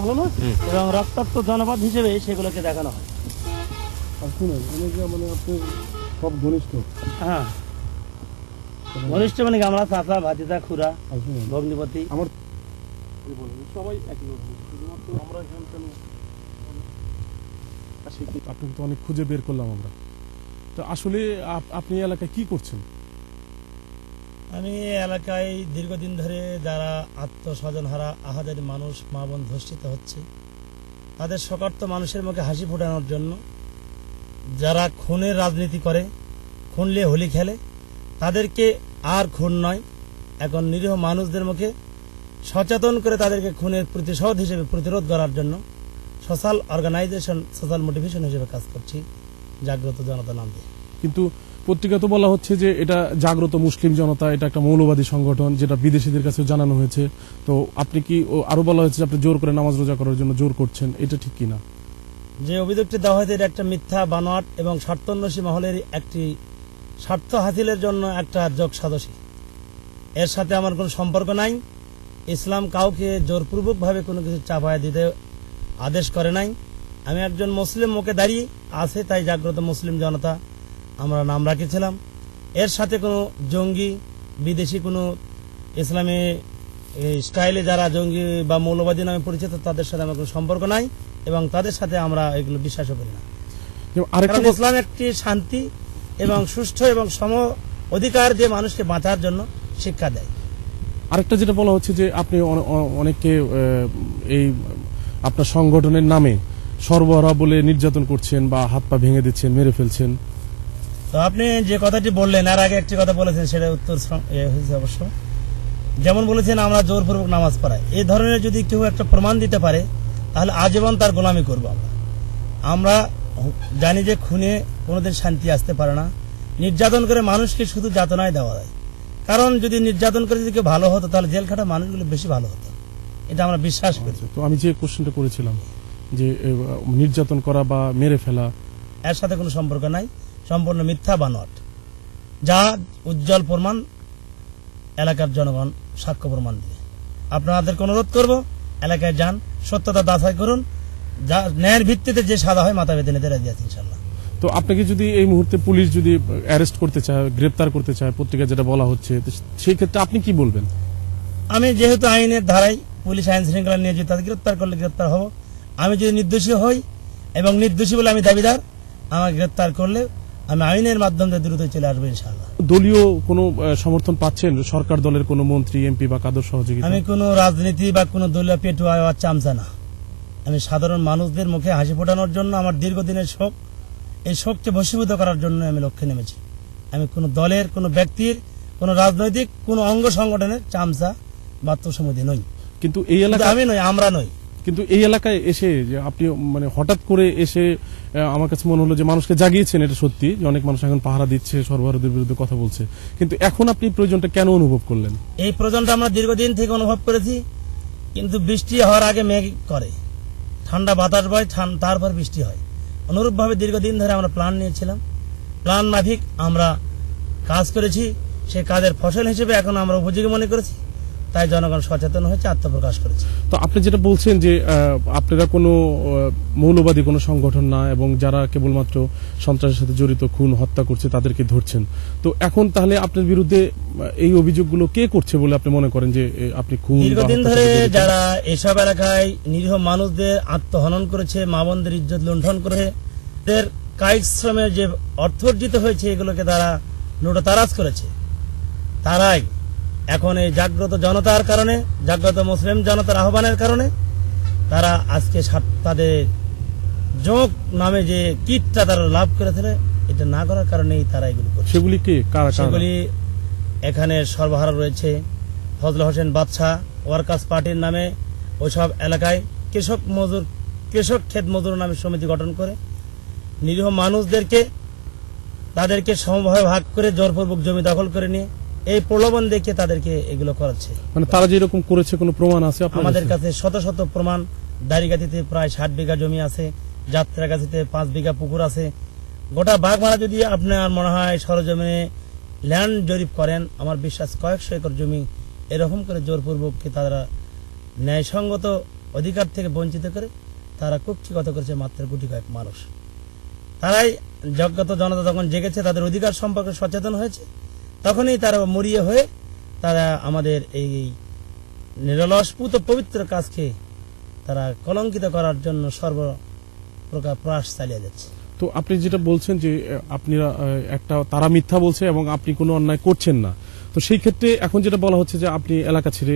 ভালো না, এবং রক্তাক্ত জনপদ হিসেবে সেগুলোকে দেখানো হয়। আর শুনুন, মানে আপনি সব ঘনিষ্ঠ। হ্যাঁ, ঘনিষ্ঠ মানে আমরা চাচা, ভাতিজা, খুড়া, ভগ্নিপতি। আমার সবাই একই রকম, শুধুমাত্র আমরা এখানকার। আপনাকে তো অনেক খুঁজে বের করলাম আমরা। তো আসলে আপনি এলাকায় কি করছেন? আমি এলাকায় দীর্ঘদিন ধরে যারা আত্মস্বজন হারা আহাজারি মানুষ, মা বোন ধর্ষিত হচ্ছে, তাদের শকার্ত মানুষের মুখে হাসি ফোটানোর জন্য, যারা খুনের রাজনীতি করে, খুনলে হোলি খেলে, তাদেরকে আর খুন নয়, এখন নিরীহ মানুষদের মুখে সচেতন করে তাদেরকে খুনের প্রতিশোধ হিসেবে প্রতিরোধ করার জন্য সোশ্যাল অর্গানাইজেশন, সোশ্যাল মোটিভেশন হিসেবে কাজ করছি জাগ্রত জনতা নাম দিয়ে। কিন্তু পত্রিকা তো বলা হচ্ছে যে এটা জাগ্রত মুসলিম জনতা, এটা একটা মৌলবাদী সংগঠন, যেটা বিদেশিদের কাছে জানানো হয়েছে। তো আপনি কি আরো বলা হয়েছে যে আপনি জোর করে নামাজ রোজা করার জন্য জোর করছেন, এটা ঠিক কিনা? যে অভিযোগটি দেওয়া হয়েছে এটা একটা মিথ্যা, বানোয়াট এবং স্বার্থন্বেষী মহলের একটি স্বার্থ হাসিলের জন্য একটা যোগ সাদসী। এর সাথে আমার কোনো সম্পর্ক নাই। ইসলাম কাউকে জোরপূর্বকভাবে কোনো কিছু চাপায় দিতে আদেশ করে নাই। আমি একজন মুসলিম, মুখে দাঁড়িয়ে আছে তাই জাগ্রত মুসলিম জনতা আমরা নাম রাখেছিলাম। এর সাথে কোনো জঙ্গি, বিদেশি কোনো ইসলামী স্টাইলে যারা জঙ্গি বা মৌলবাদী নামে পরিচিত, তাদের সাথে আমার কোনো সম্পর্ক নাই এবং তাদের সাথে আমরা এগুলো বিশ্বাসও করি না। কারণ ইসলাম একটি শান্তি এবং সুষ্ঠু এবং সম অধিকার দিয়ে মানুষকে বাঁচার জন্য শিক্ষা দেয়। আরেকটা যেটা বলা হচ্ছে যে আপনি অনেককে এই আপনার সংগঠনের নামে সর্বহারা বলে নির্যাতন করছেন বা হাত পা ভেঙে দিচ্ছেন, মেরে ফেলছেন। তো আপনি যে কথাটি বললেন, আর আগে একটি কথা বলেছেন, সেটা উত্তর হয়েছে অবশ্য। যেমন বলেছেন আমরা জোরপূর্বক নামাজ পড়াই, এই ধরনের যদি কেউ একটা প্রমাণ দিতে পারে তাহলে আজীবন তার গোলামি করব আমরা। আমরা জানি যে খুনে কোনোদিন শান্তি আসতে পারে না। নির্যাতন করে মানুষকে শুধু যাতনায় দেওয়া যায়। কারণ যদি নির্যাতন করে যদি কেউ ভালো হতো তাহলে জেল খাটা মানুষগুলো বেশি ভালো হতো, এটা আমরা বিশ্বাস করি। তো আমি যে কোশ্চেনটা করেছিলাম যে নির্যাতন করা বা মেরে ফেলা, এর সাথে কোনো সম্পর্ক নাই, সম্পূর্ণ মিথ্যা বানোয়াট, যা উজ্জ্বল প্রমাণ এলাকার জনগণ সাক্ষ্য প্রমাণ দিয়ে। আপনাদেরকে অনুরোধ করব, এলাকায় যান, সত্যতা যাচাই করুন, যা ন্যায়ের ভিত্তিতে যে সাজা হয় মাথা বেঁধে নিতে রাজি আছে ইনশাল্লাহ। তো আপনাকে যদি এই মুহূর্তে পুলিশ যদি অ্যারেস্ট করতে চায়, গ্রেপ্তার করতে চায়, পত্রিকা যেটা বলা হচ্ছে, সেই ক্ষেত্রে আপনি কি বলবেন? আমি যেহেতু আইনের ধারায় পুলিশ আইন শৃঙ্খলা নিয়ে যদি তাদের গ্রেপ্তার করলে গ্রেপ্তার হব। আমি যদি নির্দোষী হই এবং নির্দোষী বলে আমি দাবিদার, আমাকে গ্রেপ্তার করলে আমি আইনের মাধ্যমে দ্রুত চলে আসবো ইনশাআল্লাহ। দলীয় কোনো সমর্থন পাচ্ছেন? সরকার দলের কোনো মন্ত্রী, এমপি বা কাদের সহযোগিতা? আমি কোনো রাজনীতি বা কোনো দলীয় পেটুয়া চামচা না। আমি সাধারণ মানুষদের মুখে হাসি ফোটানোর জন্য, আমার দীর্ঘদিনের শোক, এই শোককে ভস্মীভূত করার জন্য আমি লক্ষ্যে নেমেছি। আমি কোনো দলের, কোনো ব্যক্তির, কোনো রাজনৈতিক কোনো অঙ্গ সংগঠনের চামচা বা তোষামোদী নই। কিন্তু এই এলাকায় আমি নই, আমরা নই। কিন্তু এই এলাকায় এসে যে আপনি মানে হঠাৎ করে এসে আমার কাছে মনে হলো যে মানুষকে জাগিয়েছেন, এটা সত্যি যে অনেক মানুষ এখন পাহারা দিচ্ছে, সর্বহারাদের বিরুদ্ধে কথা বলছে, কিন্তু এখন আপনি প্রয়োজনটা কেন অনুভব করলেন? এই প্রয়োজনটা আমরা দীর্ঘদিন থেকে অনুভব করেছি, কিন্তু বৃষ্টি হওয়ার আগে মেঘ করে, ঠান্ডা বাতাস বয়, তারপর বৃষ্টি হয়। অনুরূপভাবে দীর্ঘদিন ধরে আমরা প্ল্যান নিয়েছিলাম, প্ল্যান মাফিক আমরা কাজ করেছি। সেই কাজের ফসল হিসেবে এখন আমরা উপযোগী মনে করেছি, তাই জনগণ সচেতন হয়েছে, আত্মপ্রকাশ করেছে। তো আপনি যেটা বলছেন যে আপনারা কোনো মৌলবাদী কোনো সংগঠন না এবং যারা কেবলমাত্র সন্ত্রাসের সাথে জড়িত, খুন হত্যা করছে তাদেরকে ধরছেন, তো এখন তাহলে আপনার বিরুদ্ধে এই অভিযোগগুলো কে করছে বলে আপনি মনে করেন যে আপনি খুন? দীর্ঘদিন ধরে যারা এসব এলাকায় নিরীহ মানুষদের আত্মহনন করেছে, মা বোনদের ইজ্জত লুণ্ঠন করে, এদের কায়িক শ্রমে যে অর্থ অর্জিত হয়েছে এগুলোকে তারা লুটতরাজ করেছে, তারাই এখন এই জাগ্রত জনতার কারণে, জাগ্রত মুসলিম জনতার আহ্বানের কারণে তারা আজকে তাদের যোগ নামে যে কিটটা তারা লাভ করেছিল, এটা না করার কারণেই তারা এগুলো করছে। সেগুলি কি? সেগুলি এখানে সর্বহারা রয়েছে। ফজল হোসেন বাদশা ওয়ার্কার্স পার্টির নামে ওইসব এলাকায় কৃষক ক্ষেত মজুর নামে সমিতি গঠন করে নিরীহ মানুষদেরকে তাদেরকে সমভাবে ভাগ করে জোরপূর্বক জমি দখল করে নিয়ে এই প্রলোভন দেখে তাদেরকে এগুলো করাচ্ছে। মানে তারা যেরকম করেছে কোনো প্রমাণ আছে আমাদের কাছে? শত শত প্রমাণ। দাড়িগাতিতে প্রায় 60 বিঘা জমি আছে, যাত্রাগাছিতে 5 বিঘা পুকুর আছে। গোটা বাগমারা যদি আপনার মনে হয় সরজমিনে ল্যান্ড জরিপ করেন, আমার বিশ্বাস কয়েকশো একর জমি এরকম করে জোরপূর্বক তারা ন্যায়সঙ্গত অধিকার থেকে বঞ্চিত করে তারা কুক্ষিগত করেছে মাত্র গুটি কয়েক মানুষ। তারাই জগত জনতা যখন জেগেছে, তাদের অধিকার সম্পর্কে সচেতন হয়েছে, তখনই তারা মরিয়ে হয়ে তারা আমাদের এই নিরলস পুত পবিত্র কাজকে তারা কলঙ্কিত করার জন্য সর্বপ্রকার প্রয়াস চালিয়ে যাচ্ছে। তো আপনি যেটা বলছেন যে আপনারা একটা তারা মিথ্যা বলছে এবং আপনি কোনো অন্যায় করছেন না, তো সেই ক্ষেত্রে এখন যেটা বলা হচ্ছে যে আপনি এলাকা ছেড়ে